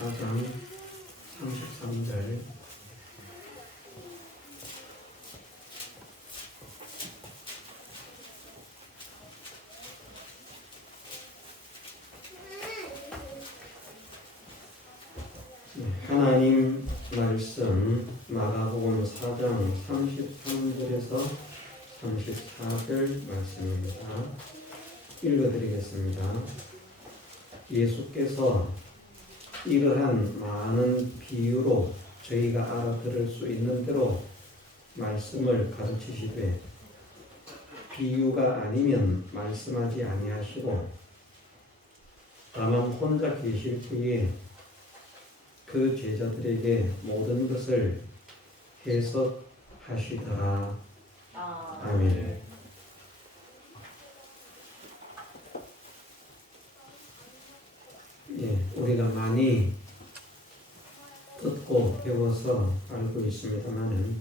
4장 33절. 하나님 말씀 마가복음 4장 33절에서 34절 말씀입니다. 읽어드리겠습니다. 예수께서 이러한 많은 비유로 저희가 알아들을 수 있는 대로 말씀을 가르치시되 비유가 아니면 말씀하지 아니하시고 다만 혼자 계실 때에 그 제자들에게 모든 것을 해석하시더라. 아멘. 우리가 많이 듣고 배워서 알고 있습니다만은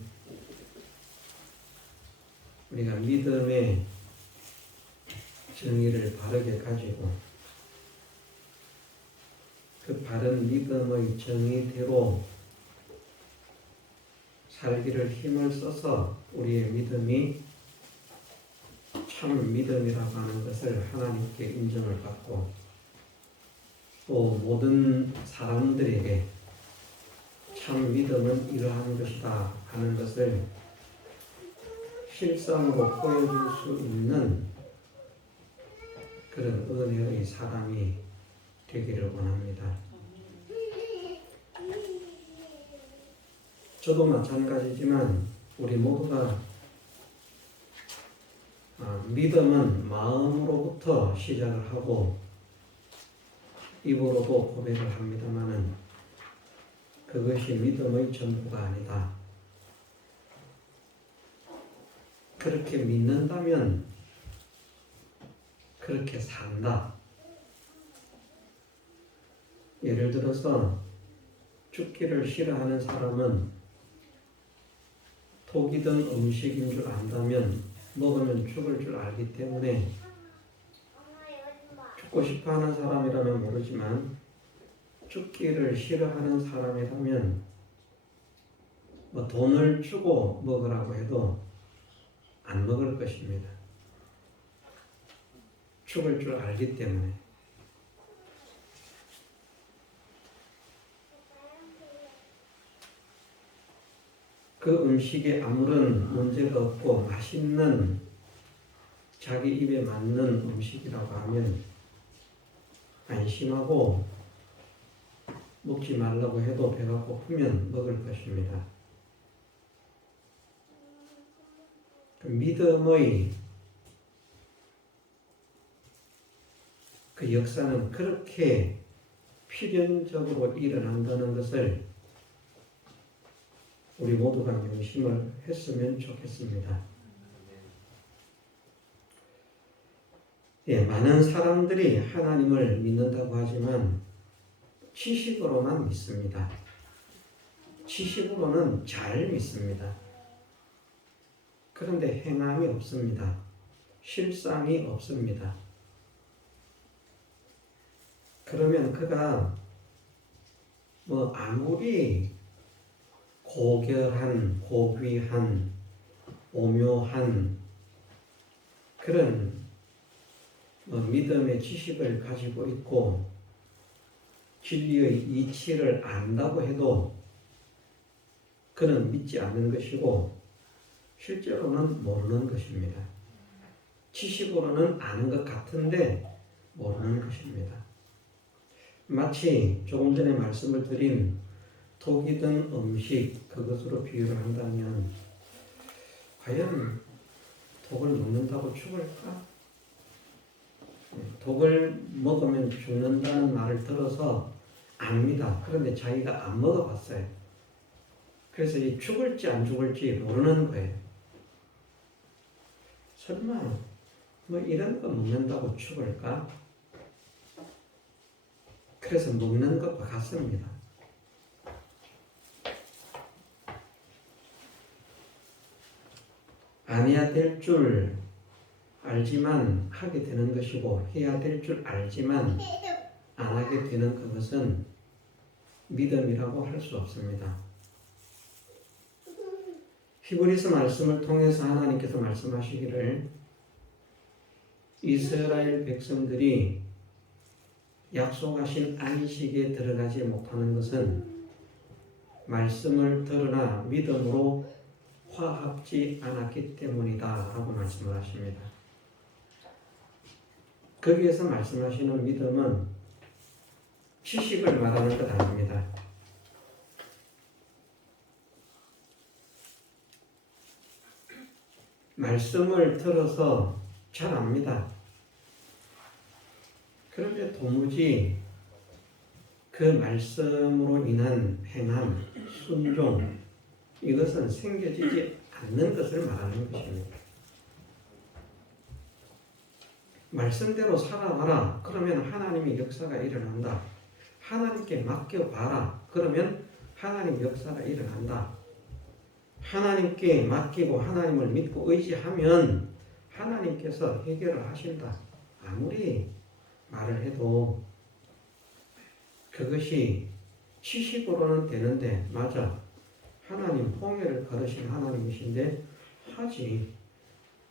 우리가 믿음의 정의를 바르게 가지고 그 바른 믿음의 정의대로 살기를 힘을 써서 우리의 믿음이 참 믿음이라고 하는 것을 하나님께 인정을 받고 또 모든 사람들에게 참 믿음은 이러한 것이다 하는 것을 실상으로 보여줄 수 있는 그런 은혜의 사람이 되기를 원합니다. 저도 마찬가지지만 우리 모두가 믿음은 마음으로부터 시작을 하고 입으로도 고백을 합니다마는 그것이 믿음의 전부가 아니다. 그렇게 믿는다면 그렇게 산다. 예를 들어서 죽기를 싫어하는 사람은 독이든 음식인 줄 안다면 먹으면 죽을 줄 알기 때문에 죽고 싶어하는 사람이라면 모르지만 죽기를 싫어하는 사람이라면 돈을 주고 먹으라고 해도 안 먹을 것입니다. 죽을 줄 알기 때문에. 그 음식에 아무런 문제가 없고 맛있는 자기 입에 맞는 음식이라고 하면 안심하고 먹지 말라고 해도 배가 고프면 먹을 것입니다. 그 믿음의 그 역사는 그렇게 필연적으로 일어난다는 것을 우리 모두가 명심을 했으면 좋겠습니다. 많은 사람들이 하나님을 믿는다고 하지만 지식으로만 믿습니다. 지식으로는 잘 믿습니다. 그런데 행함이 없습니다. 실상이 없습니다. 그러면 그가 아무리 고결한, 고귀한, 오묘한 그런 믿음의 지식을 가지고 있고 진리의 이치를 안다고 해도 그는 믿지 않는 것이고 실제로는 모르는 것입니다. 지식으로는 아는 것 같은데 모르는 것입니다. 마치 조금 전에 말씀을 드린 독이든 음식 그것으로 비유를 한다면 과연 독을 먹는다고 죽을까? 독을 먹으면 죽는다는 말을 들어서 압니다. 그런데 자기가 안 먹어봤어요. 그래서 이 죽을지 안 죽을지 모르는 거예요. 설마 이런 거 먹는다고 죽을까? 그래서 먹는 것과 같습니다. 안 해야 될 줄 알지만 하게 되는 것이고 해야 될 줄 알지만 안 하게 되는 그것은 믿음이라고 할 수 없습니다. 히브리서 말씀을 통해서 하나님께서 말씀하시기를 이스라엘 백성들이 약속하신 안식에 들어가지 못하는 것은 말씀을 들으나 믿음으로 화합지 않았기 때문이다 라고 말씀을 하십니다. 거기에서 말씀하시는 믿음은 지식을 말하는 것 아닙니다. 말씀을 들어서 잘 압니다. 그런데 도무지 그 말씀으로 인한 행함, 순종, 이것은 생겨지지 않는 것을 말하는 것입니다. 말씀대로 살아봐라. 그러면 하나님의 역사가 일어난다. 하나님께 맡겨봐라. 그러면 하나님 역사가 일어난다. 하나님께 맡기고 하나님을 믿고 의지하면 하나님께서 해결을 하신다. 아무리 말을 해도 그것이 지식으로는 되는데, 맞아. 하나님 홍해를 걸으신 하나님이신데 하지.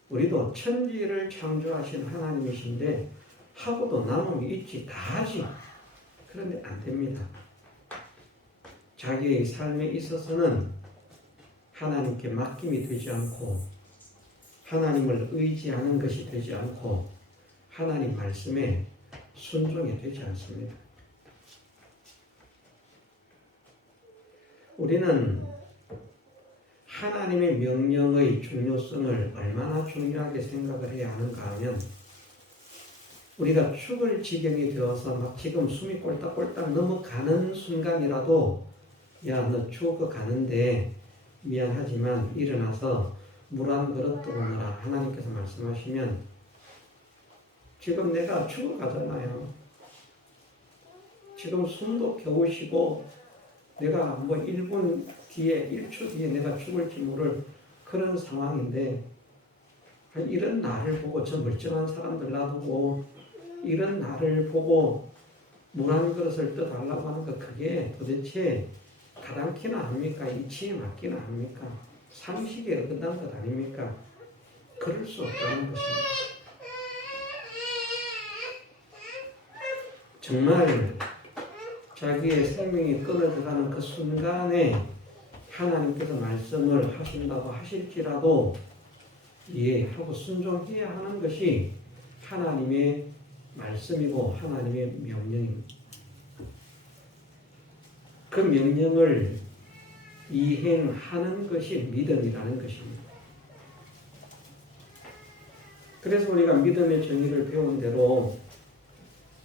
우리도 천지를 창조하신 하나님이신데 하고도 남음이 있지. 다 하지. 그런데 안 됩니다. 자기의 삶에 있어서는 하나님께 맡김이 되지 않고 하나님을 의지하는 것이 되지 않고 하나님 말씀에 순종이 되지 않습니다. 우리는 하나님의 명령의 중요성을 얼마나 중요하게 생각을 해야 하는가 하면, 우리가 죽을 지경이 되어서 막 지금 숨이 꼴딱꼴딱 넘어가는 순간이라도 야, 너 죽어가는데 미안하지만 일어나서 물 한 그릇 떠오느라 하나님께서 말씀하시면, 지금 내가 죽어가잖아요. 지금 숨도 겨우 쉬고 내가 뭐 1분 뒤에 1초 뒤에 내가 죽을지 모를 그런 상황인데, 이런 나를 보고, 저 멀쩡한 사람들 놔두고 이런 나를 보고 물 한 그릇을 떠달라고 하는 거, 그게 도대체 가당키나 합니까? 이치에 맞기나 합니까? 상식에 어긋난 것 아닙니까? 그럴 수 없다는 것입니다. 정말 자기의 생명이 끊어져가는 그 순간에 하나님께서 말씀을 하신다고 하실지라도 이해하고 순종해야 하는 것이 하나님의 말씀이고 하나님의 명령입니다. 그 명령을 이행하는 것이 믿음이라는 것입니다. 그래서 우리가 믿음의 정의를 배운 대로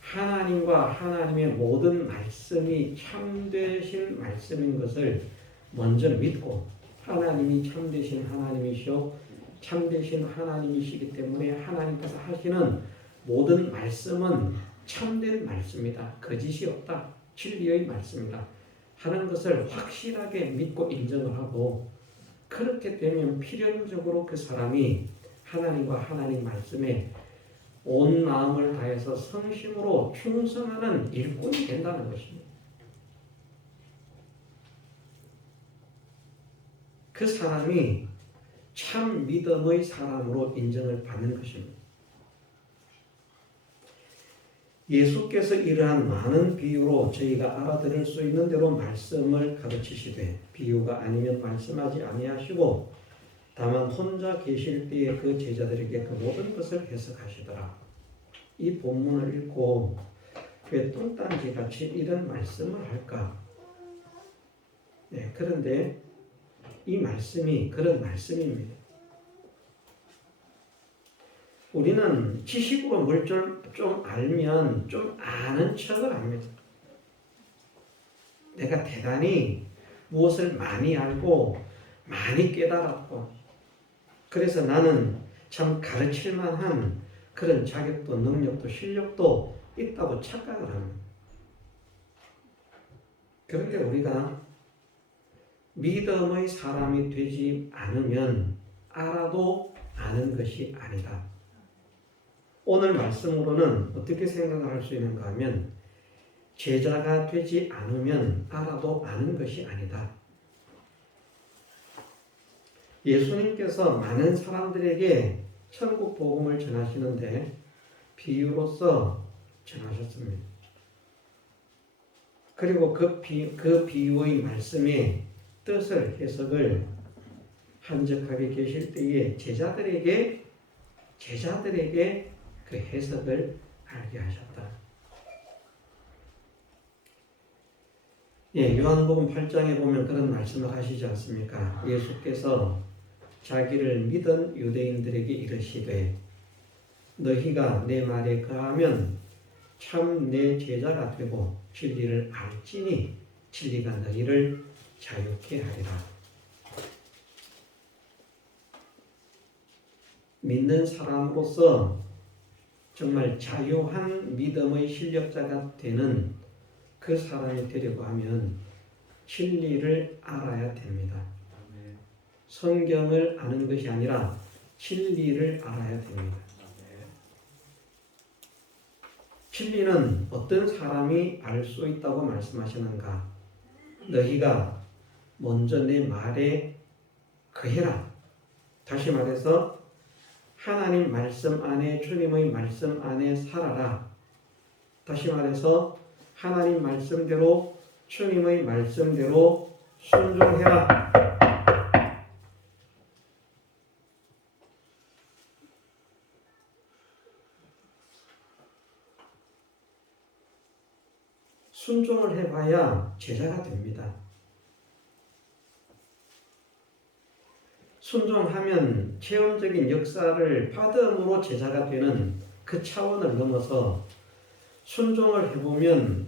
하나님과 하나님의 모든 말씀이 참되신 말씀인 것을 먼저 믿고, 하나님이 참되신 하나님이시오 참되신 하나님이시기 때문에 하나님께서 하시는 모든 말씀은 참된 말씀이다. 거짓이 없다. 진리의 말씀이다. 하는 것을 확실하게 믿고 인정을 하고, 그렇게 되면 필연적으로 그 사람이 하나님과 하나님 말씀에 온 마음을 다해서 성심으로 충성하는 일꾼이 된다는 것입니다. 그 사람이 참 믿음의 사람으로 인정을 받는 것입니다. 예수께서 이러한 많은 비유로 저희가 알아들을 수 있는 대로 말씀을 가르치시되, 비유가 아니면 말씀하지 아니하시고 다만 혼자 계실 때에 그 제자들에게 그 모든 것을 해석하시더라. 이 본문을 읽고 왜 뚱딴지같이 이런 말씀을 할까? 네, 그런데 이 말씀이 그런 말씀입니다. 우리는 지식으로 뭘 좀 알면 좀 아는 척을 합니다. 내가 대단히 무엇을 많이 알고 많이 깨달았고, 그래서 나는 참 가르칠 만한 그런 자격도 능력도 실력도 있다고 착각을 합니다. 그런데 우리가 믿음의 사람이 되지 않으면 알아도 아는 것이 아니다. 오늘 말씀으로는 어떻게 생각을 할 수 있는가 하면, 제자가 되지 않으면 알아도 아는 것이 아니다. 예수님께서 많은 사람들에게 천국 복음을 전하시는데 비유로서 전하셨습니다. 그리고 그 비유의 말씀의 뜻을 해석을 한적하게 계실 때에 제자들에게 그 해석을 알게 하셨다. 예, 요한복음 8장에 보면 그런 말씀을 하시지 않습니까? 예수께서 자기를 믿은 유대인들에게 이르시되 너희가 내 말에 거하면 참 내 제자가 되고 진리를 알지니 진리가 너희를 자유케 하리라. 믿는 사람으로서 정말 자유한 믿음의 실력자가 되는 그 사람이 되려고 하면 진리를 알아야 됩니다. 성경을 아는 것이 아니라 진리를 알아야 됩니다. 진리는 어떤 사람이 알 수 있다고 말씀하시는가? 너희가 먼저 내 말에 거해라. 다시 말해서 하나님 말씀 안에, 주님의 말씀 안에 살아라. 다시 말해서 하나님 말씀대로, 주님의 말씀대로 순종해라. 순종을 해봐야 제자가 됩니다. 순종하면 체험적인 역사를 받음으로 제자가 되는 그 차원을 넘어서 순종을 해보면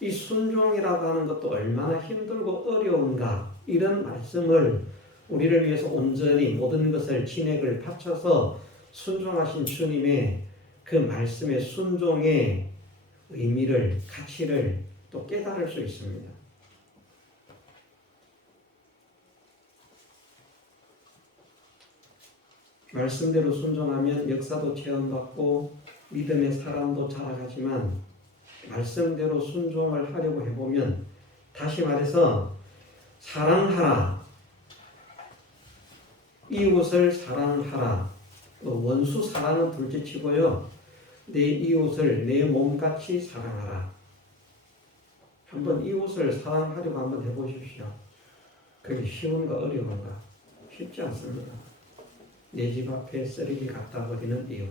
이 순종이라고 하는 것도 얼마나 힘들고 어려운가, 이런 말씀을 우리를 위해서 온전히 모든 것을 진액을 바쳐서 순종하신 주님의 그 말씀의 순종의 의미를, 가치를 또 깨달을 수 있습니다. 말씀대로 순종하면 역사도 체험받고 믿음의 사람도 자라가지만 말씀대로 순종을 하려고 해보면, 다시 말해서 사랑하라, 이웃을 사랑하라, 원수 사랑은 둘째치고요, 내 이웃을 내 몸같이 사랑하라. 한번 이웃을 사랑하려고 한번 해보십시오. 그게 쉬운가 어려운가? 쉽지 않습니다. 내 집 앞에 쓰레기 갖다 버리는 이유.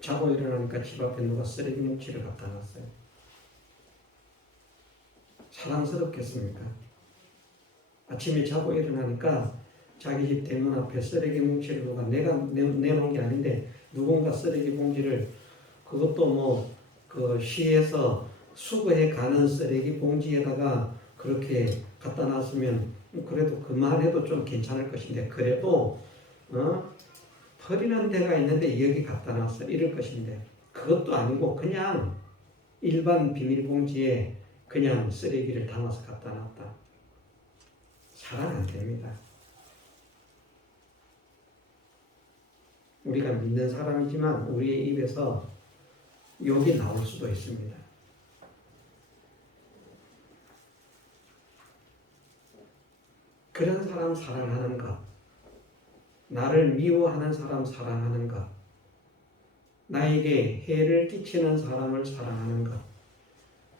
자고 일어나니까 집 앞에 누가 쓰레기 뭉치를 갖다 놨어요. 사랑스럽겠습니까? 아침에 자고 일어나니까 자기 집 대문 앞에 쓰레기 뭉치를 누가 내가 내놓은 게 아닌데 누군가 쓰레기 봉지를, 그것도 그 시에서 수거해 가는 쓰레기 봉지에다가 그렇게 갖다 놨으면 그래도 그만해도 좀 괜찮을 것인데, 그래도 버리는 데가 있는데 여기 갖다 놨어 이럴 것인데, 그것도 아니고 그냥 일반 비닐봉지에 그냥 쓰레기를 담아서 갖다 놨다. 사랑 안 됩니다. 우리가 믿는 사람이지만 우리의 입에서 욕이 나올 수도 있습니다. 그런 사람 사랑하는 것, 나를 미워하는 사람 사랑하는 것, 나에게 해를 끼치는 사람을 사랑하는 것,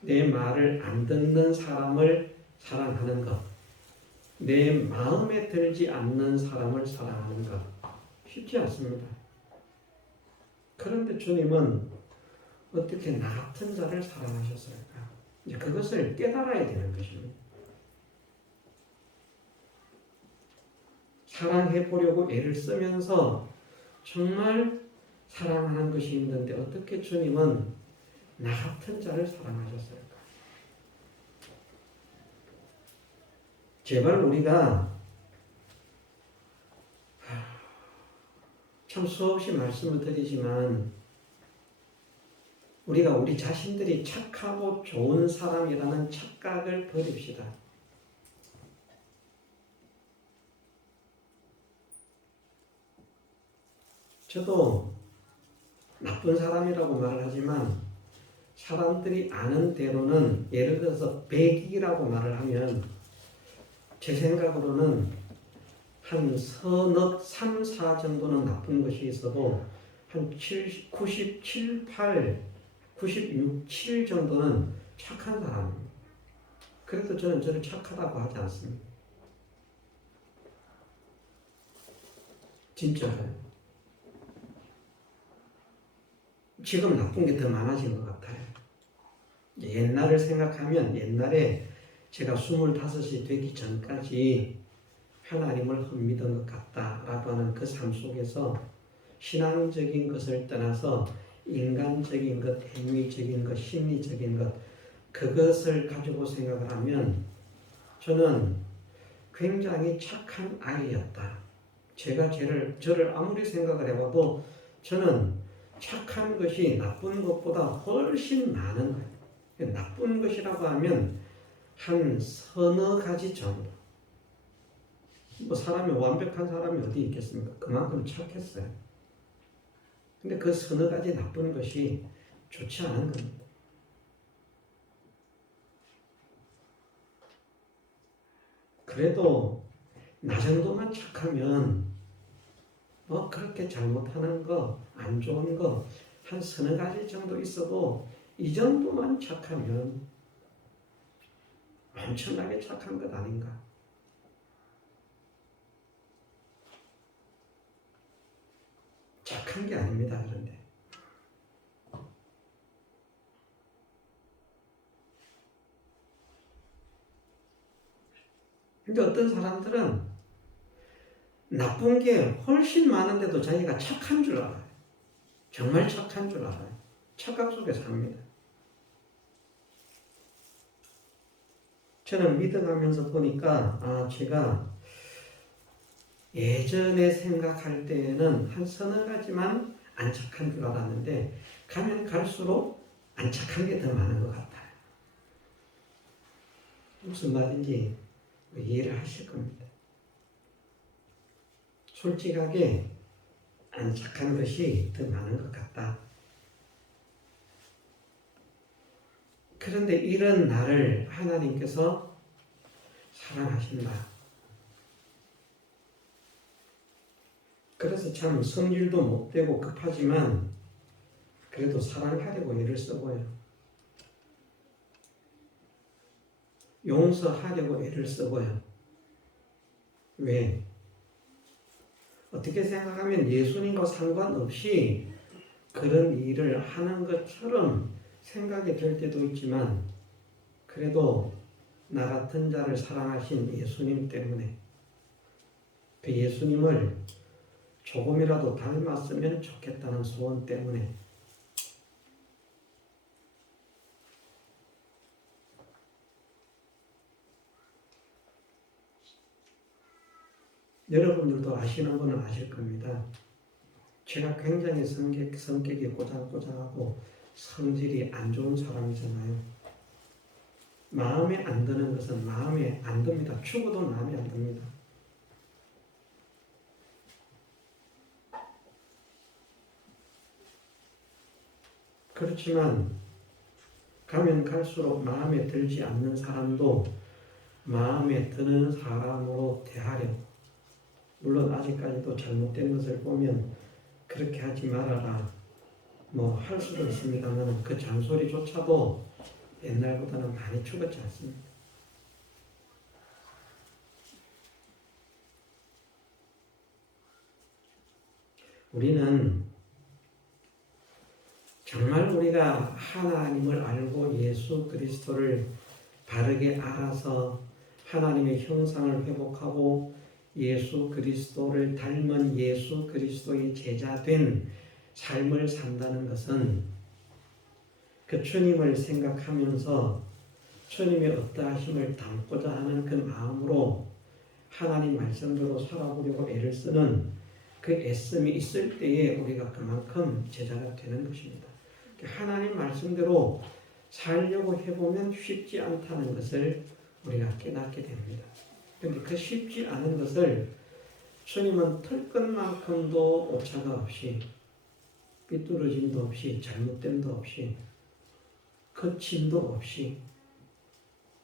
내 말을 안 듣는 사람을 사랑하는 것, 내 마음에 들지 않는 사람을 사랑하는 것, 쉽지 않습니다. 그런데 주님은 어떻게 나 같은 자를 사랑하셨을까? 이제 그것을 깨달아야 되는 것입니다. 사랑해 보려고 애를 쓰면서 정말 사랑하는 것이 있는데 어떻게 주님은 나 같은 자를 사랑하셨을까? 제발 우리가 참 수없이 말씀을 드리지만 우리가 우리 자신들이 착하고 좋은 사람이라는 착각을 버립시다. 저도 나쁜 사람이라고 말을 하지만 사람들이 아는 대로는 예를 들어서 100이라고 말을 하면 제 생각으로는 한 서너 3, 4 정도는 나쁜 것이 있어도 한 97, 8, 96, 7 정도는 착한 사람입니다. 그래도 저는 저를 착하다고 하지 않습니다. 진짜로요. 지금 나쁜 게 더 많아진 것 같아요. 옛날을 생각하면 옛날에 제가 25이 되기 전까지 하나님을 헛믿은 것 같다라고 하는 그 삶 속에서 신앙적인 것을 떠나서 인간적인 것, 행위적인 것, 심리적인 것 그것을 가지고 생각을 하면 저는 굉장히 착한 아이였다. 제가 저를 아무리 생각을 해봐도 저는 착한 것이 나쁜 것보다 훨씬 많은 거예요. 나쁜 것이라고 하면 한 서너 가지 정도. 뭐 사람이 완벽한 사람이 어디 있겠습니까? 그만큼 착했어요. 근데 그 서너 가지 나쁜 것이 좋지 않은 겁니다. 그래도 나 정도만 착하면 뭐 그렇게 잘못하는 거, 안 좋은 거 한 서너 가지 정도 있어도 이 정도만 착하면 엄청나게 착한 것 아닌가? 착한 게 아닙니다. 그런데 근데 어떤 사람들은 나쁜 게 훨씬 많은데도 자기가 착한 줄 알아요. 정말 착한 줄 알아요. 착각 속에 삽니다. 저는 믿어가면서 보니까 제가 예전에 생각할 때에는 한 서너 가지만 안 착한 줄 알았는데 가면 갈수록 안 착한 게 더 많은 것 같아요. 무슨 말인지 이해를 하실 겁니다. 솔직하게 안 착한 것이 더 많은 것 같다. 그런데 이런 나를 하나님께서 사랑하신다. 그래서 참 성질도 못되고 급하지만 그래도 사랑하려고 애를 쓰고요. 용서하려고 애를 쓰고요. 왜? 어떻게 생각하면 예수님과 상관없이 그런 일을 하는 것처럼 생각이 될 때도 있지만 그래도 나 같은 자를 사랑하신 예수님 때문에 그 예수님을 조금이라도 닮았으면 좋겠다는 소원 때문에 여러분들도 아시는 분은 아실 겁니다. 제가 굉장히 성격이 꼬장꼬장하고 성질이 안 좋은 사람이잖아요. 마음에 안 드는 것은 마음에 안 듭니다. 죽어도 마음에 안 듭니다. 그렇지만 가면 갈수록 마음에 들지 않는 사람도 마음에 드는 사람으로 대하려고, 물론 아직까지도 잘못된 것을 보면 그렇게 하지 말아라 뭐 할 수도 있습니다만 그 잔소리조차도 옛날보다는 많이 죽었지 않습니까? 우리는 정말 우리가 하나님을 알고 예수 그리스도를 바르게 알아서 하나님의 형상을 회복하고 예수 그리스도를 닮은 예수 그리스도의 제자된 삶을 산다는 것은 그 주님을 생각하면서 주님의 어떠하심을 담고자 하는 그 마음으로 하나님 말씀대로 살아보려고 애를 쓰는 그 애씀이 있을 때에 우리가 그만큼 제자가 되는 것입니다. 하나님 말씀대로 살려고 해보면 쉽지 않다는 것을 우리가 깨닫게 됩니다. 그런데 그 쉽지 않은 것을 주님은 털끝만큼도 오차가 없이 삐뚤어짐도 없이 잘못됨도 없이 거침도 없이,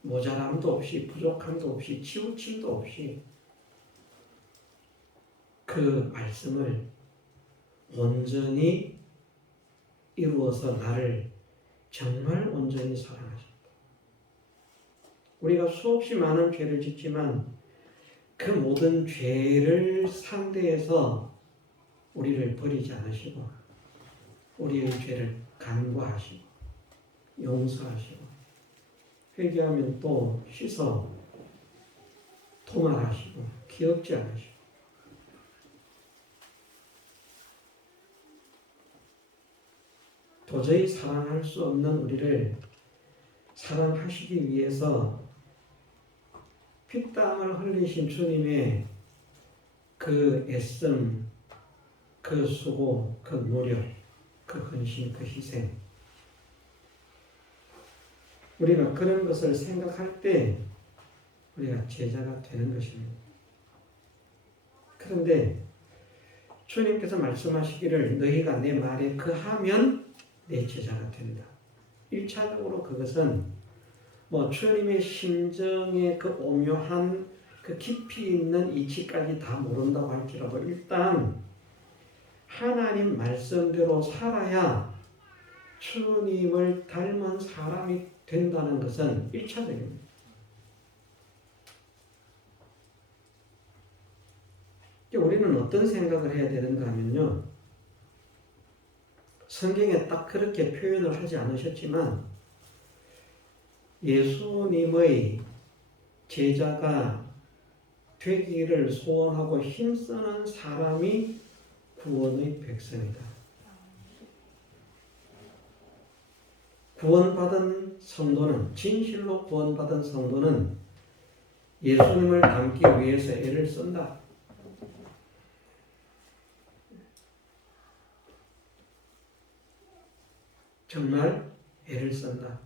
모자람도 없이, 부족함도 없이, 치우침도 없이 그 말씀을 온전히 이루어서 나를 정말 온전히 사랑하셨다. 우리가 수없이 많은 죄를 짓지만 그 모든 죄를 상대해서 우리를 버리지 않으시고 우리의 죄를 간구하시고 용서하시고 회개하면 또 씻어 토말하시고 기억지 않으시고 도저히 사랑할 수 없는 우리를 사랑하시기 위해서 피땀을 흘리신 주님의 그 애씀, 그 수고, 그 노력, 그 헌신, 그 희생, 우리가 그런 것을 생각할 때 우리가 제자가 되는 것입니다. 그런데 주님께서 말씀하시기를 너희가 내 말에 거하면 내 제자가 된다. 1차적으로 그것은 주님의 심정의 그 오묘한 그 깊이 있는 이치까지 다 모른다고 할지라도 일단 하나님 말씀대로 살아야 주님을 닮은 사람이 된다는 것은 1차적입니다. 우리는 어떤 생각을 해야 되는가 하면요. 성경에 딱 그렇게 표현을 하지 않으셨지만 예수님의 제자가 되기를 소원하고 힘쓰는 사람이 구원의 백성이다. 구원받은 성도는, 진실로 구원받은 성도는 예수님을 닮기 위해서 애를 쓴다. 정말 애를 쓴다.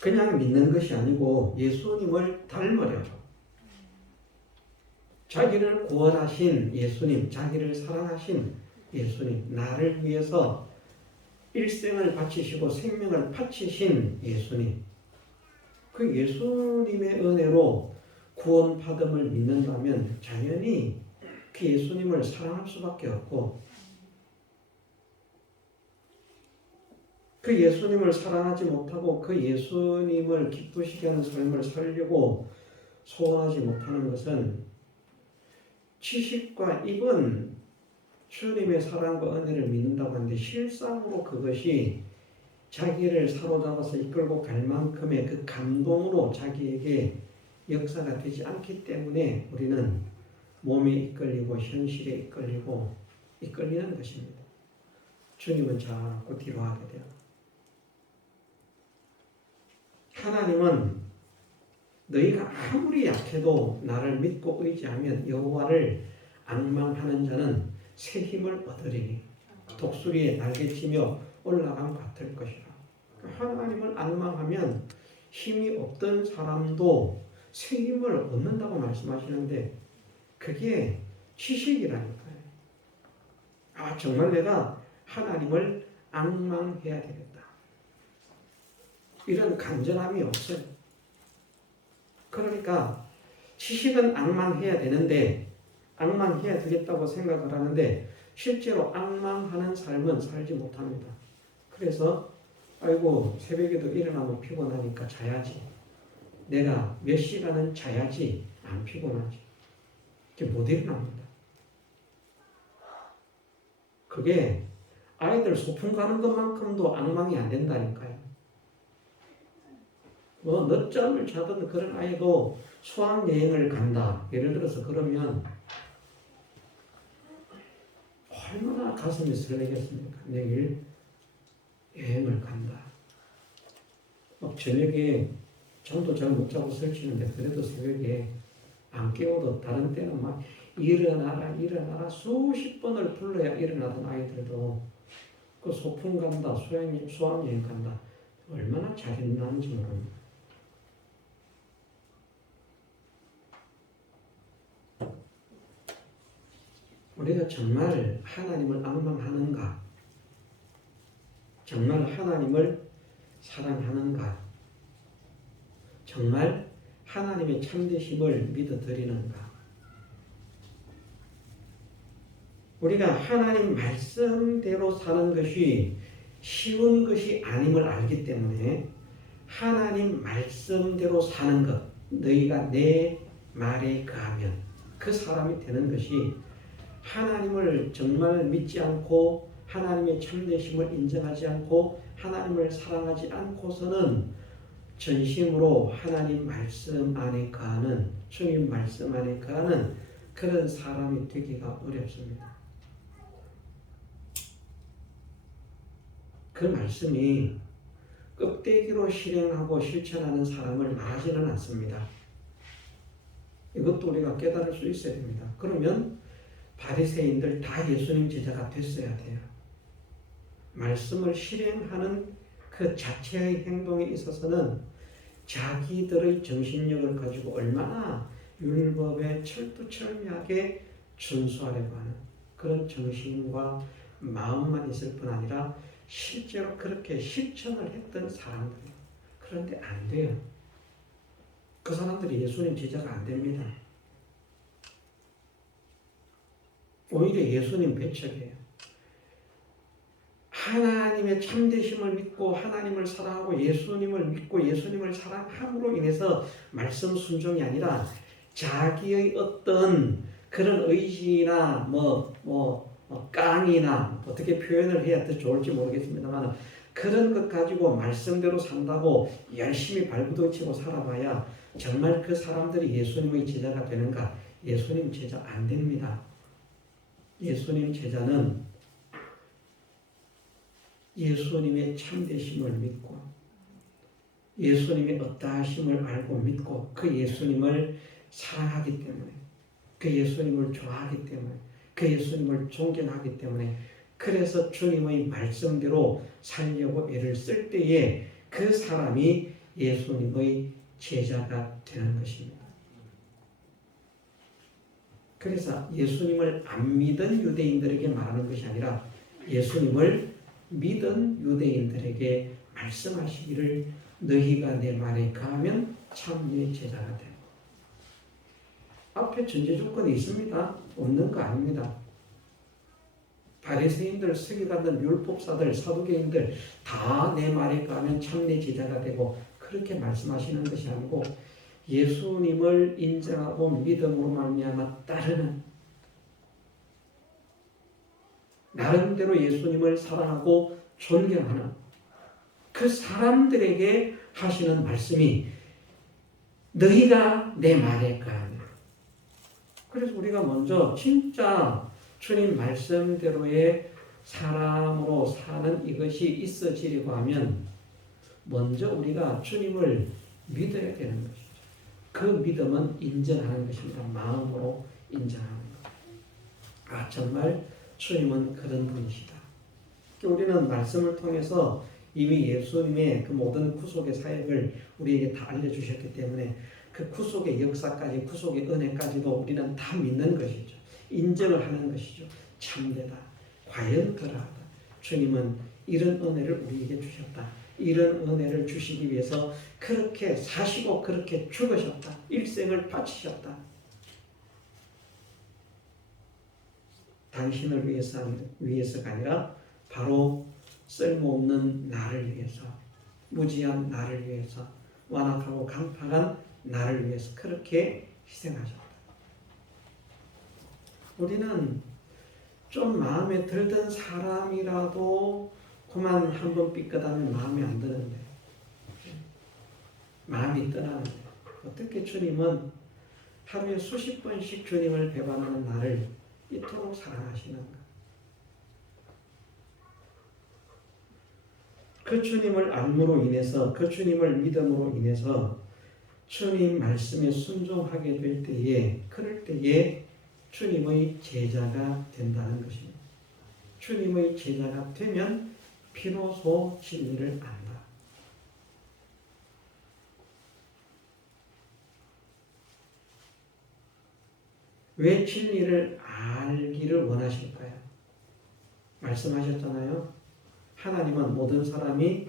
그냥 믿는 것이 아니고 예수님을 닮으려고. 자기를 구원하신 예수님, 자기를 사랑하신 예수님, 나를 위해서 일생을 바치시고 생명을 바치신 예수님, 그 예수님의 은혜로 구원받음을 믿는다면 당연히 그 예수님을 사랑할 수밖에 없고 그 예수님을 사랑하지 못하고 그 예수님을 기쁘시게 하는 삶을 살려고 소원하지 못하는 것은 지식과 입은 주님의 사랑과 은혜를 믿는다고 하는데 실상으로 그것이 자기를 사로잡아서 이끌고 갈 만큼의 그 감동으로 자기에게 역사가 되지 않기 때문에 우리는 몸에 이끌리고 현실에 이끌리는 것입니다. 주님은 자꾸 뒤로 하게 돼요. 하나님은 너희가 아무리 약해도 나를 믿고 의지하면 여호와를 앙망하는 자는 새 힘을 얻으리니 독수리에 날개치며 올라감 같을 것이라. 하나님을 앙망하면 힘이 없던 사람도 새 힘을 얻는다고 말씀하시는데 그게 지식이라니까요. 정말 내가 하나님을 앙망해야 되겠다. 이런 간절함이 없어요. 그러니까 지식은 앙망해야 되는데 앙망해야 되겠다고 생각을 하는데 실제로 앙망하는 삶은 살지 못합니다. 그래서 아이고 새벽에도 일어나면 피곤하니까 자야지. 내가 몇 시간은 자야지 안 피곤하지. 이게 못 일어납니다. 그게 아이들 소풍 가는 것만큼도 앙망이 안 된다니까요. 늦잠을 자던 그런 아이도 수학여행을 간다. 예를 들어서 그러면 얼마나 가슴이 설레겠습니까? 내일 여행을 간다. 저녁에 잠도 잘 못 자고 설치는데 그래도 새벽에 안 깨워도 다른 때는 막 일어나라 수십 번을 불러야 일어나던 아이들도 그 소풍 간다, 수학여행 간다. 얼마나 잘 일어나는지 모릅니다. 우리가 정말 하나님을 앙망하는가? 정말 하나님을 사랑하는가? 정말 하나님의 참되심을 믿어드리는가? 우리가 하나님 말씀대로 사는 것이 쉬운 것이 아님을 알기 때문에 하나님 말씀대로 사는 것, 너희가 내 말에 거하면 그 사람이 되는 것이 하나님을 정말 믿지 않고 하나님의 참되심을 인정하지 않고 하나님을 사랑하지 않고서는 전심으로 하나님 말씀 안에 거하는, 주님 말씀 안에 거하는 그런 사람이 되기가 어렵습니다. 그 말씀이 껍데기로 실행하고 실천하는 사람을 말하지는 않습니다. 이것도 우리가 깨달을 수 있어야 됩니다. 그러면 바리새인들 다 예수님 제자가 됐어야 돼요. 말씀을 실행하는 그 자체의 행동에 있어서는 자기들의 정신력을 가지고 얼마나 율법에 철두철미하게 준수하려고 하는 그런 정신과 마음만 있을 뿐 아니라 실제로 그렇게 실천을 했던 사람들이에요. 그런데 안 돼요. 그 사람들이 예수님 제자가 안 됩니다. 오히려 예수님 배척이에요. 하나님의 참되심을 믿고 하나님을 사랑하고 예수님을 믿고 예수님을 사랑함으로 인해서 말씀 순종이 아니라 자기의 어떤 그런 의지나 깡이나 어떻게 표현을 해야 더 좋을지 모르겠습니다만 그런 것 가지고 말씀대로 산다고 열심히 발부둥치고 살아봐야 정말 그 사람들이 예수님의 제자가 되는가? 예수님 제자 안 됩니다. 예수님 제자는 예수님의 참되심을 믿고 예수님의 어떠하심을 알고 믿고 그 예수님을 사랑하기 때문에 그 예수님을 좋아하기 때문에 그 예수님을 존경하기 때문에 그래서 주님의 말씀대로 살려고 애를 쓸 때에 그 사람이 예수님의 제자가 되는 것입니다. 그래서 예수님을 안 믿은 유대인들에게 말하는 것이 아니라 예수님을 믿은 유대인들에게 말씀하시기를 너희가 내 말에 거하면 참 내 제자가 되고 앞에 전제 조건이 있습니다. 없는 거 아닙니다. 바리새인들, 서기관들, 율법사들, 사두개인들 다 내 말에 거하면 참 내 제자가 되고 그렇게 말씀하시는 것이 아니고 예수님을 인정하고 믿음으로 말미암아 따르는 나름대로 예수님을 사랑하고 존경하는 그 사람들에게 하시는 말씀이 너희가 내 말에 거하냐. 그래서 우리가 먼저 진짜 주님 말씀대로의 사람으로 사는 이것이 있어지려고 하면 먼저 우리가 주님을 믿어야 되는 것이죠. 그 믿음은 인정하는 것입니다. 마음으로 인정하는 것. 아, 정말 주님은 그런 분이시다. 우리는 말씀을 통해서 이미 예수님의 그 모든 구속의 사역을 우리에게 다 알려주셨기 때문에 그 구속의 역사까지 구속의 은혜까지도 우리는 다 믿는 것이죠. 인정을 하는 것이죠. 참되다. 과연 그러하다. 주님은 이런 은혜를 우리에게 주셨다. 이런 은혜를 주시기 위해서 그렇게 사시고 그렇게 죽으셨다. 일생을 바치셨다. 당신을 위해서가 아니라 바로 쓸모없는 나를 위해서, 무지한 나를 위해서, 완악하고 강팍한 나를 위해서 그렇게 희생하셨다. 우리는 좀 마음에 들던 사람이라도 그만 한번 삐끗하면 마음에 안 드는데 마음이 떠나는데 어떻게 주님은 하루에 수십 번씩 주님을 배반하는 나를 이토록 사랑하시는가? 그 주님을 알므로 인해서 그 주님을 믿음으로 인해서 주님 말씀에 순종하게 될 때에 그럴 때에 주님의 제자가 된다는 것입니다. 주님의 제자가 되면 비로소 진리를 안다. 왜 진리를 알기를 원하실까요? 말씀하셨잖아요. 하나님은 모든 사람이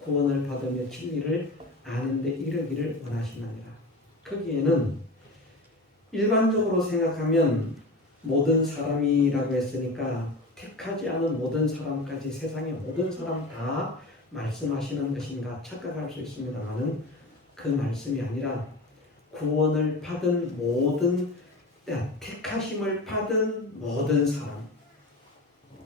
구원을 받으며 진리를 아는데 이르기를 원하시느니라. 거기에는 일반적으로 생각하면 모든 사람이라고 했으니까 택하지 않은 모든 사람까지 세상의 모든 사람 다 말씀하시는 것인가 착각할 수 있습니다만은 그 말씀이 아니라 구원을 받은 모든 택하심을 받은 모든 사람,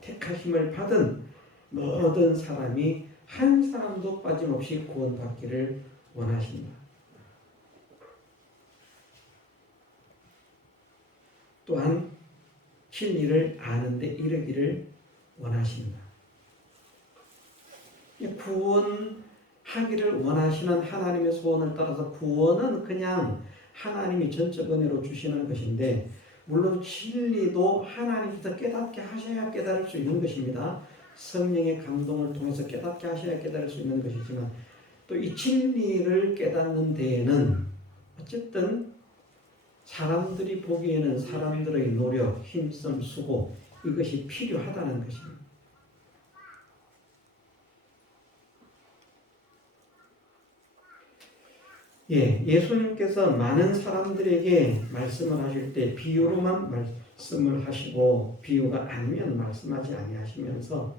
택하심을 받은 모든 사람이 한 사람도 빠짐없이 구원받기를 원하신다. 또한 진리를 아는데 이르기를 원하신다. 구원하기를 원하시는 하나님의 소원을 따라서 구원은 그냥 하나님이 전적 은혜로 주시는 것인데 물론 진리도 하나님께서 깨닫게 하셔야 깨달을 수 있는 것입니다. 성령의 감동을 통해서 깨닫게 하셔야 깨달을 수 있는 것이지만 또 이 진리를 깨닫는 데에는 어쨌든 사람들이 보기에는 사람들의 노력, 힘씀, 수고 이것이 필요하다는 것입니다. 예수님께서 많은 사람들에게 말씀을 하실 때 비유로만 말씀을 하시고 비유가 아니면 말씀하지 아니하시면서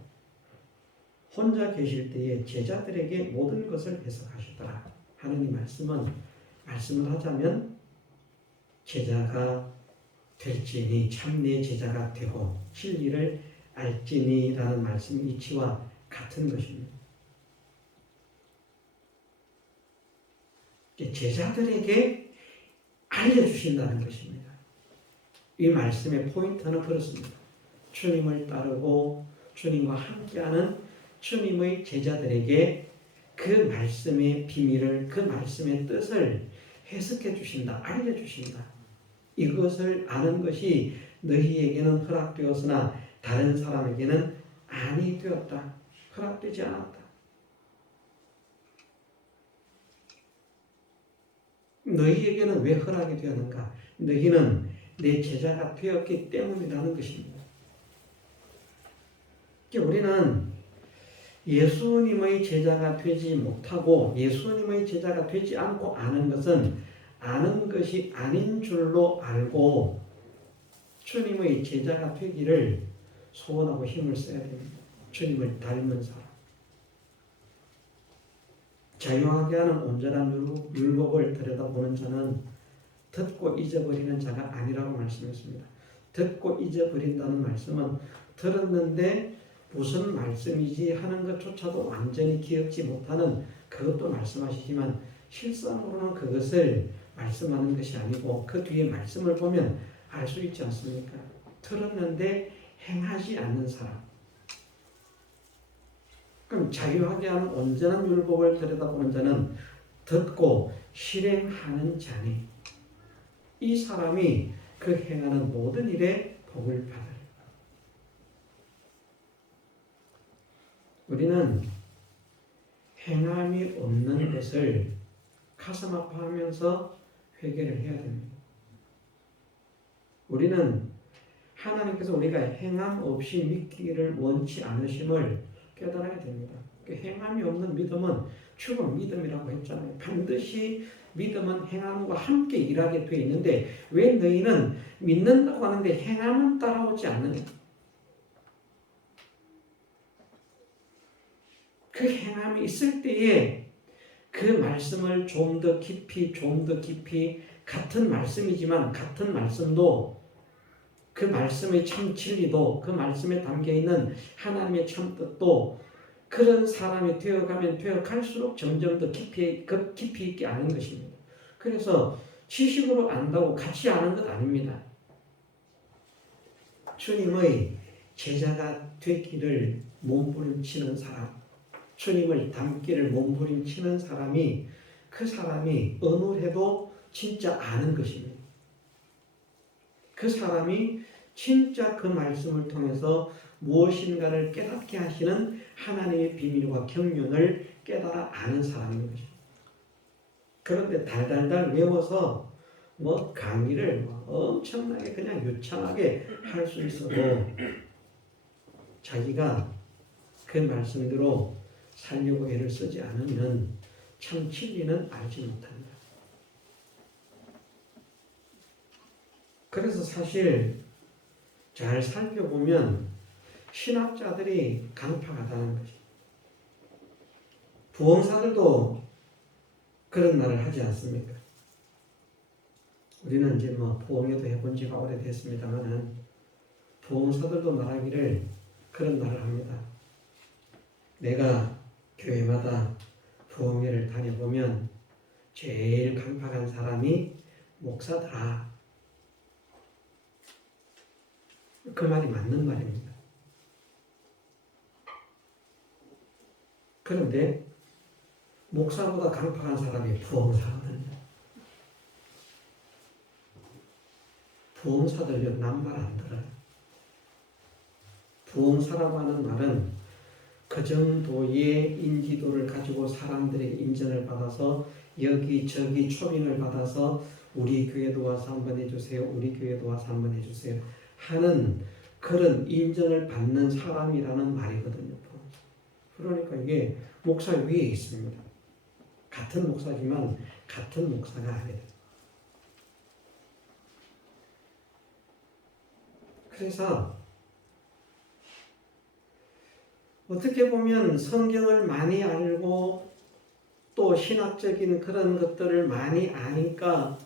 혼자 계실 때에 제자들에게 모든 것을 해석하시더라 하는 이 말씀은 말씀을 하자면 제자가 될지니 참내 제자가 되고 진리를 알지니라는 말씀 이치와 같은 것입니다. 제자들에게 알려주신다는 것입니다. 이 말씀의 포인트는 그렇습니다. 주님을 따르고 주님과 함께하는 주님의 제자들에게 그 말씀의 비밀을, 그 말씀의 뜻을 해석해 주신다, 알려주신다. 이것을 아는 것이 너희에게는 허락되었으나 다른 사람에게는 아니 되었다. 허락되지 않았다. 너희에게는 왜 허락이 되었는가? 너희는 내 제자가 되었기 때문이라는 것입니다. 우리는 예수님의 제자가 되지 못하고 예수님의 제자가 되지 않고 아는 것은 아는 것이 아닌 줄로 알고 주님의 제자가 되기를 소원하고 힘을 써야 됩니다. 주님을 닮은 사람. 자유하게 하는 온전한 율법을 들여다보는 자는 듣고 잊어버리는 자가 아니라고 말씀했습니다. 듣고 잊어버린다는 말씀은 들었는데 무슨 말씀이지 하는 것조차도 완전히 기억지 못하는 그것도 말씀하시지만 실상으로는 그것을 말씀하는 것이 아니고 그 뒤에 말씀을 보면 알 수 있지 않습니까? 들었는데 행하지 않는 사람. 그럼 자유하게 하는 온전한 율법을 들여다보는 자는 듣고 실행하는 자니 이 사람이 그 행하는 모든 일에 복을 받을. 우리는 행함이 없는 것을 가슴 아파하면서 회개를 해야 됩니다. 우리는 하나님께서 우리가 행함 없이 믿기를 원치 않으심을 깨달아야 됩니다. 행함이 없는 믿음은 죽은 믿음이라고 했잖아요. 반드시 믿음은 행함과 함께 일하게 되어 있는데 왜 너희는 믿는다고 하는데 행함은 따라오지 않느냐? 그 행함이 있을 때에 그 말씀을 좀 더 깊이 같은 말씀이지만 같은 말씀도 그 말씀의 참 진리도 그 말씀에 담겨있는 하나님의 참 뜻도 그런 사람이 되어가면 되어갈수록 점점 더 깊이 있게 아는 것입니다. 그래서 지식으로 안다고 같이 아는 것 아닙니다. 주님의 제자가 되기를 몸부림치는 사람, 주님을 닮기를 몸부림치는 사람이 그 사람이 어느 해도 진짜 아는 것입니다. 그 사람이 진짜 그 말씀을 통해서 무엇인가를 깨닫게 하시는 하나님의 비밀과 경륜을 깨달아 아는 사람인 것입니다. 그런데 달달달 외워서 뭐 강의를 뭐 엄청나게 그냥 유창하게 할 수 있어도 자기가 그 말씀대로 살려고 애를 쓰지 않으면 참 진리는 알지 못합니다. 그래서 사실 잘 살펴보면 신학자들이 강팍하다는 거지. 부흥사들도 그런 말을 하지 않습니까? 우리는 이제 뭐 부흥회도 해본 지가 오래됐습니다만은 부흥사들도 말하기를 그런 말을 합니다. 내가 교회마다 부흥회를 다녀보면 제일 강팍한 사람이 목사더라. 그 말이 맞는 말입니다. 그런데 목사보다 강팍한 사람이 부흥사거든요. 부흥사들은 남말 안 들어요. 부흥사라고 하는 말은 그 정도의 인지도를 가지고 사람들의 인정을 받아서 여기저기 초빙을 받아서 우리 교회도 와서 한번 해주세요. 우리 교회도 와서 한번 해주세요. 하는 그런 인정을 받는 사람이라는 말이거든요. 그러니까 이게 목사 위에 있습니다. 같은 목사지만 같은 목사가 아니다. 그래서 어떻게 보면 성경을 많이 알고 또 신학적인 그런 것들을 많이 아니까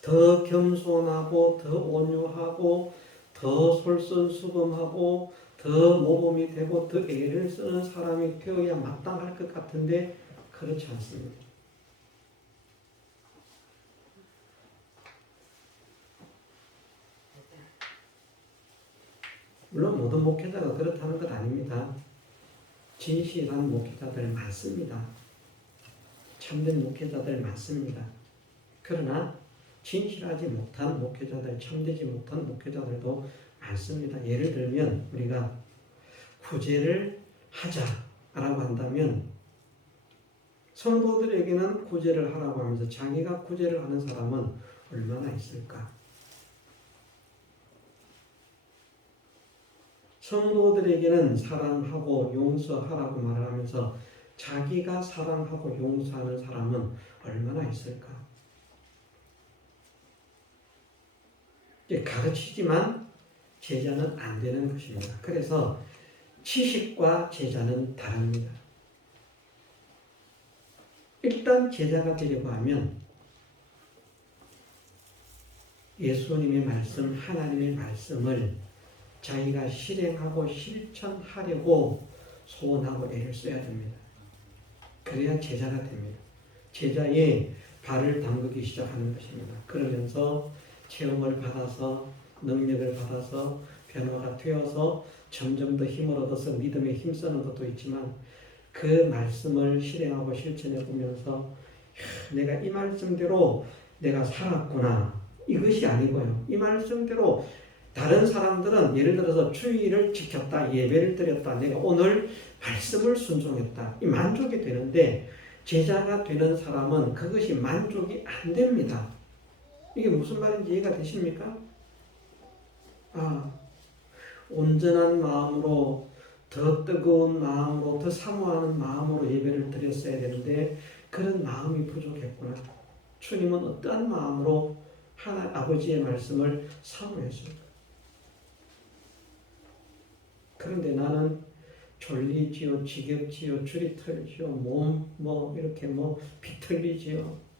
더 겸손하고 더 온유하고 더 솔선수범하고 더 모범이 되고 더 애를 쓰는 사람이 되어야 마땅할 것 같은데 그렇지 않습니다. 물론 모든 목회자가 그렇다는 것 아닙니다. 진실한 목회자들 많습니다. 참된 목회자들 많습니다. 그러나 진실하지 못한 목회자들, 참되지 못한 목회자들도 많습니다. 예를 들면 우리가 구제를 하자라고 한다면 성도들에게는 구제를 하라고 하면서 자기가 구제를 하는 사람은 얼마나 있을까? 성도들에게는 사랑하고 용서하라고 말을 하면서 자기가 사랑하고 용서하는 사람은 얼마나 있을까? 가르치지만 제자는 안 되는 것입니다. 그래서 지식과 제자는 다릅니다. 일단 제자가 되려고 하면 예수님의 말씀, 하나님의 말씀을 자기가 실행하고 실천하려고 소원하고 애를 써야 됩니다. 그래야 제자가 됩니다. 제자의 발을 담그기 시작하는 것입니다. 그러면서 체험을 받아서 능력을 받아서 변화가 되어서 점점 더 힘을 얻어서 믿음에 힘쓰는 것도 있지만 그 말씀을 실행하고 실천해 보면서 내가 이 말씀대로 내가 살았구나 이것이 아니고요. 이 말씀대로 다른 사람들은 예를 들어서 주의를 지켰다, 예배를 드렸다, 내가 오늘 말씀을 순종했다. 이 만족이 되는데 제자가 되는 사람은 그것이 만족이 안 됩니다. 이게 무슨 말인지 이해가 되십니까? 온전한 마음으로 더 뜨거운 마음으로 더 사모하는 마음으로 예배를 드렸어야 되는데 그런 마음이 부족했구나. 주님은 어떠한 마음으로 아버지의 말씀을 사모했습니까? 그런데 나는 졸리지요, 지겹지요, 줄이 털지요, 몸 이렇게 비틀리지요.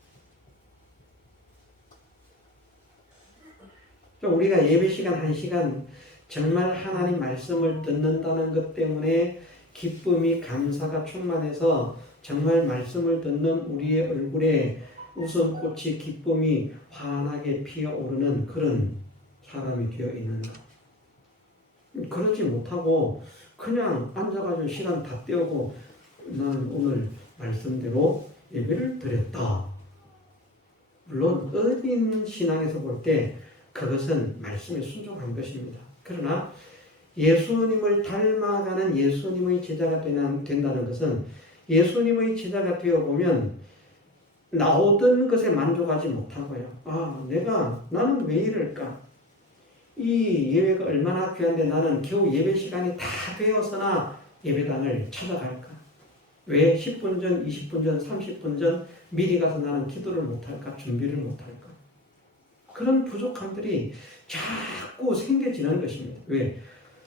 우리가 예배 시간 1시간 정말 하나님 말씀을 듣는다는 것 때문에 기쁨이 감사가 충만해서 정말 말씀을 듣는 우리의 얼굴에 웃음꽃이 기쁨이 환하게 피어오르는 그런 사람이 되어 있는가? 그러지 못하고 그냥 앉아가지고 시간 다 때우고 나는 오늘 말씀대로 예배를 드렸다. 물론 어린 신앙에서 볼 때 그것은 말씀에 순종한 것입니다. 그러나 예수님을 닮아가는 예수님의 제자가 된다는 것은 예수님의 제자가 되어보면 나오던 것에 만족하지 못하고요. 나는 왜 이럴까? 이 예배가 얼마나 귀한데 나는 겨우 예배 시간이 다 되어서나 예배당을 찾아갈까? 왜 10분 전, 20분 전, 30분 전 미리 가서 나는 기도를 못할까? 준비를 못할까? 그런 부족함들이 자꾸 생겨지는 것입니다. 왜?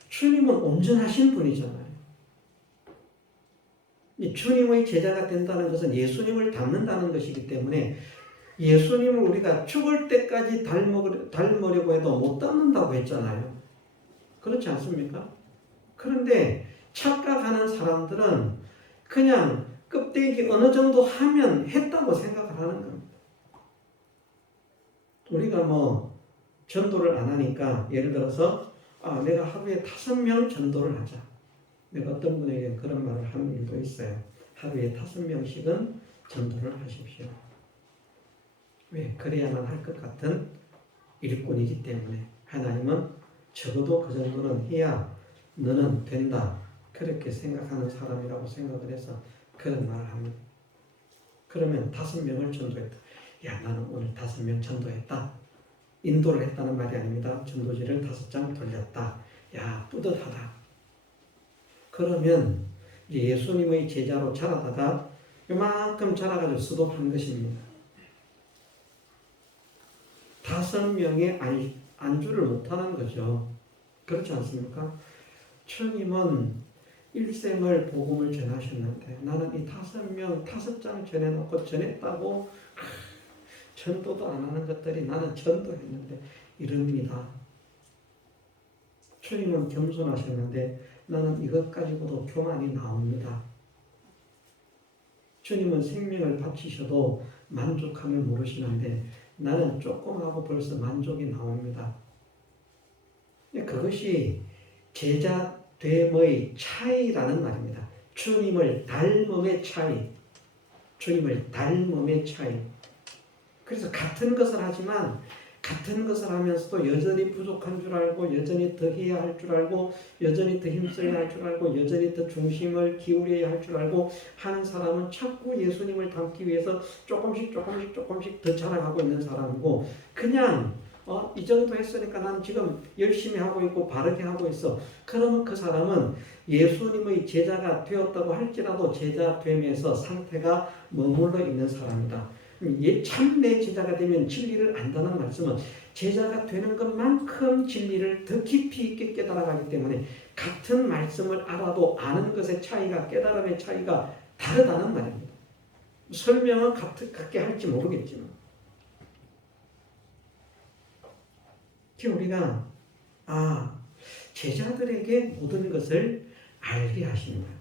주님은 온전하신 분이잖아요. 주님의 제자가 된다는 것은 예수님을 닮는다는 것이기 때문에 예수님을 우리가 죽을 때까지 닮으려고 해도 못 닮는다고 했잖아요. 그렇지 않습니까? 그런데 착각하는 사람들은 그냥 껍데기 어느 정도 하면 했다고 생각을 하는 겁니다. 우리가 전도를 안 하니까 예를 들어서 내가 하루에 5명 전도를 하자. 내가 어떤 분에게 그런 말을 하는 일도 있어요. 하루에 5명씩은 전도를 하십시오. 왜? 그래야만 할 것 같은 일꾼이기 때문에 하나님은 적어도 그 정도는 해야 너는 된다. 그렇게 생각하는 사람이라고 생각을 해서 그런 말을 합니다. 그러면 5명을 전도했다. 야, 나는 오늘 5명 전도했다. 인도를 했다는 말이 아닙니다. 전도지를 5장 돌렸다. 야, 뿌듯하다. 그러면 예수님의 제자로 자라다가 요만큼 자라가지고 수도한 것입니다. 5명의 안주를 못하는 거죠. 그렇지 않습니까? 주님은 일생을 복음을 전하셨는데 나는 이 5명 5장 전해놓고 전했다고 전도도 안 하는 것들이 나는 전도했는데 이릅니다. 주님은 겸손하셨는데 나는 이것 가지고도 교만이 나옵니다. 주님은 생명을 바치셔도 만족함을 모르시는데 나는 조금 하고 벌써 만족이 나옵니다. 그것이 제자됨의 차이라는 말입니다. 주님을 닮음의 차이. 주님을 닮음의 차이. 그래서 같은 것을 하지만 같은 것을 하면서도 여전히 부족한 줄 알고 여전히 더 해야 할 줄 알고 여전히 더 힘써야 할 줄 알고 여전히 더 중심을 기울여야 할 줄 알고 하는 사람은 자꾸 예수님을 닮기 위해서 조금씩 더 자라가고 있는 사람이고 그냥 이 정도 했으니까 난 지금 열심히 하고 있고 바르게 하고 있어. 그러면 그 사람은 예수님의 제자가 되었다고 할지라도 제자됨에서 상태가 머물러 있는 사람이다. 참 내 제자가 되면 진리를 안다는 말씀은 제자가 되는 것만큼 진리를 더 깊이 있게 깨달아가기 때문에 같은 말씀을 알아도 아는 것의 차이가 깨달음의 차이가 다르다는 말입니다. 설명은 같게 할지 모르겠지만 우리가 제자들에게 모든 것을 알게 하시는 거예요.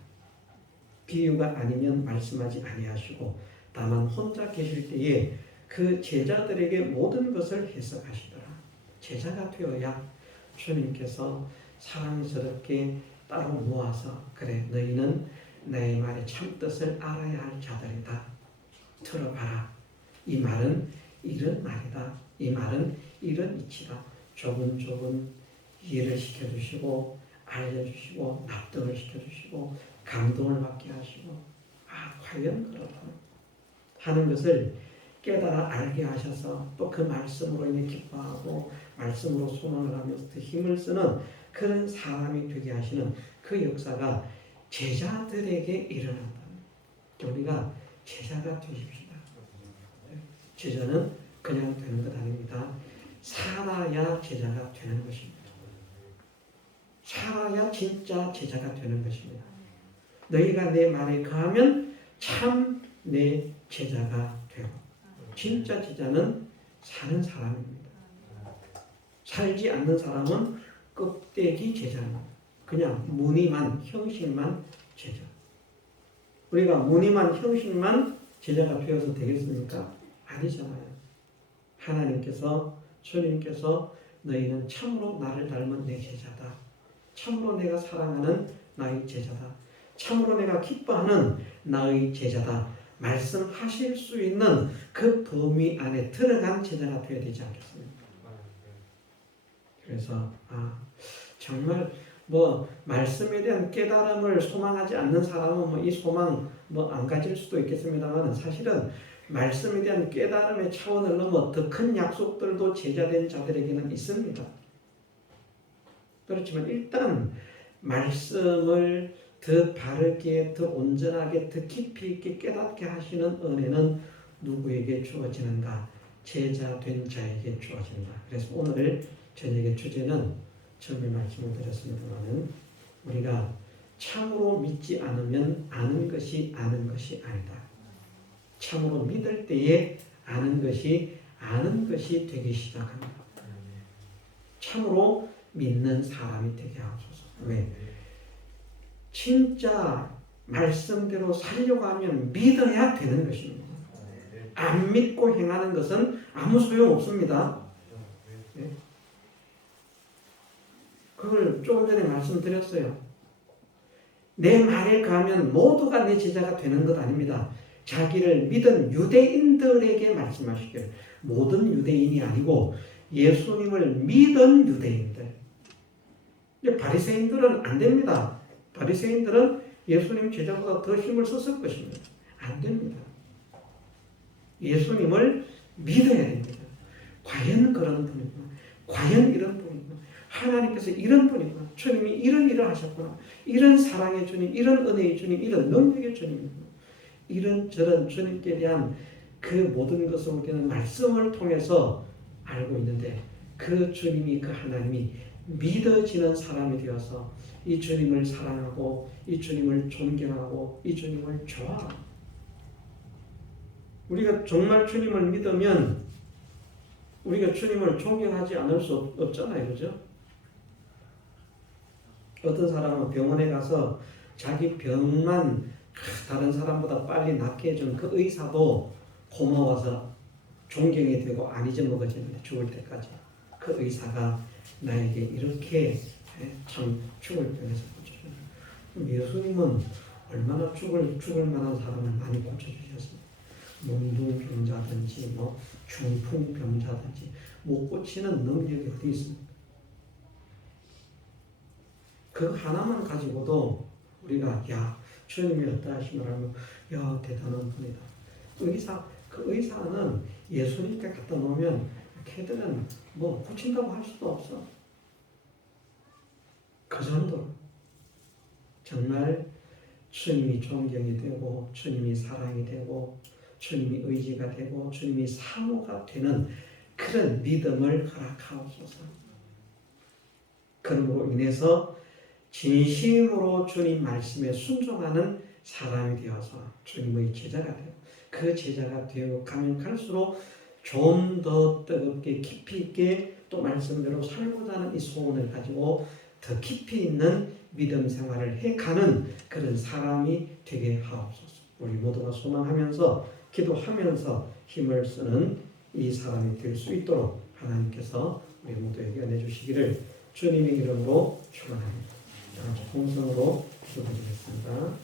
비유가 아니면 말씀하지 아니하시고 다만 혼자 계실 때에 그 제자들에게 모든 것을 해석하시더라. 제자가 되어야 주님께서 사랑스럽게 따로 모아서 그래 너희는 내 말의 참뜻을 알아야 할 자들이다. 들어봐라. 이 말은 이런 말이다. 이 말은 이런 이치다. 조금 이해를 시켜주시고 알려주시고 납득을 시켜주시고 감동을 받게 하시고 과연 그렇다 하는 것을 깨달아 알게 하셔서 또 그 말씀으로 인해 기뻐하고 말씀으로 소망을 하면서 더 힘을 쓰는 그런 사람이 되게 하시는 그 역사가 제자들에게 일어난다. 우리가 제자가 되십시다. 제자는 그냥 되는 것 아닙니다. 살아야 제자가 되는 것입니다. 살아야 진짜 제자가 되는 것입니다. 너희가 내 말에 거하면 참 내 제자가 되고 진짜 제자는 사는 사람입니다. 살지 않는 사람은 껍데기 제자입니다. 그냥 무늬만 형식만 제자. 우리가 무늬만 형식만 제자가 되어서 되겠습니까? 아니잖아요. 하나님께서 주님께서 너희는 참으로 나를 닮은 내 제자다. 참으로 내가 사랑하는 나의 제자다. 참으로 내가 기뻐하는 나의 제자다. 말씀하실 수 있는 그 범위 안에 들어간 제자가 되어야 되지 않겠습니까? 그래서 정말 뭐 말씀에 대한 깨달음을 소망하지 않는 사람은 뭐 이 소망 뭐 안 가질 수도 있겠습니다만 사실은 말씀에 대한 깨달음의 차원을 넘어 더 큰 약속들도 제자된 자들에게는 있습니다. 그렇지만 일단 말씀을 더 바르게, 더 온전하게, 더 깊이 있게 깨닫게 하시는 은혜는 누구에게 주어지는가? 제자된 자에게 주어진다. 그래서 오늘 저녁의 주제는 처음에 말씀을 드렸습니다만 우리가 참으로 믿지 않으면 아는 것이 아니다. 참으로 믿을 때에 아는 것이 되기 시작합니다. 참으로 믿는 사람이 되게 하소서. 왜? 진짜 말씀대로 살려고 하면 믿어야 되는 것입니다. 안 믿고 행하는 것은 아무 소용 없습니다. 네? 그걸 조금 전에 말씀드렸어요. 내 말에 가면 모두가 내 제자가 되는 것 아닙니다. 자기를 믿은 유대인들에게 말씀하시길. 모든 유대인이 아니고 예수님을 믿은 유대인들. 바리새인들은 안 됩니다. 바리새인들은 예수님 제자보다 더 힘을 썼을 것입니다. 안 됩니다. 예수님을 믿어야 됩니다. 과연 그런 분이구나. 과연 이런 분이구나. 하나님께서 이런 분이구나. 주님이 이런 일을 하셨구나. 이런 사랑의 주님, 이런 은혜의 주님, 이런 능력의 주님이구나. 이런 저런 주님께 대한 그 모든 것을 우리는 말씀을 통해서 알고 있는데 그 주님이, 그 하나님이 믿어지는 사람이 되어서 이 주님을 사랑하고 이 주님을 존경하고 이 주님을 좋아하고, 우리가 정말 주님을 믿으면 우리가 주님을 존경하지 않을 수 없잖아요. 그죠? 어떤 사람은 병원에 가서 자기 병만 다른 사람보다 빨리 낫게 해준 그 의사도 고마워서 존경이 되고 안 잊어먹어지는데 죽을 때까지 그 의사가 나에게 이렇게 참 죽을 병에서 고쳐주는. 예수님은 얼마나 죽을 만한 사람을 많이 고쳐주셨습니다. 몽둥병자든지 뭐 중풍병자든지 못 고치는 능력이 어디 있습니까? 그 하나만 가지고도 우리가 야 주님이 어떠 하시면 하면 야 대단한 분이다. 그 의사는 예수님께 갖다 놓으면 걔들은 뭐 고친다고 할 수도 없어. 그 정도로 정말 주님이 존경이 되고 주님이 사랑이 되고 주님이 의지가 되고 주님이 사모가 되는 그런 믿음을 허락하옵소서. 그러므로 인해서 진심으로 주님 말씀에 순종하는 사람이 되어서 주님의 제자가 되고 그 제자가 되어 가면 갈수록 좀 더 뜨겁게 깊이 있게 또 말씀대로 살고자 하는 이 소원을 가지고 더 깊이 있는 믿음 생활을 해가는 그런 사람이 되게 하옵소서. 우리 모두가 소망하면서 기도하면서 힘을 쓰는 이 사람이 될 수 있도록 하나님께서 우리 모두에게 은혜 주시기를 주님의 이름으로 축원합니다. 공성으로 기도드리겠습니다.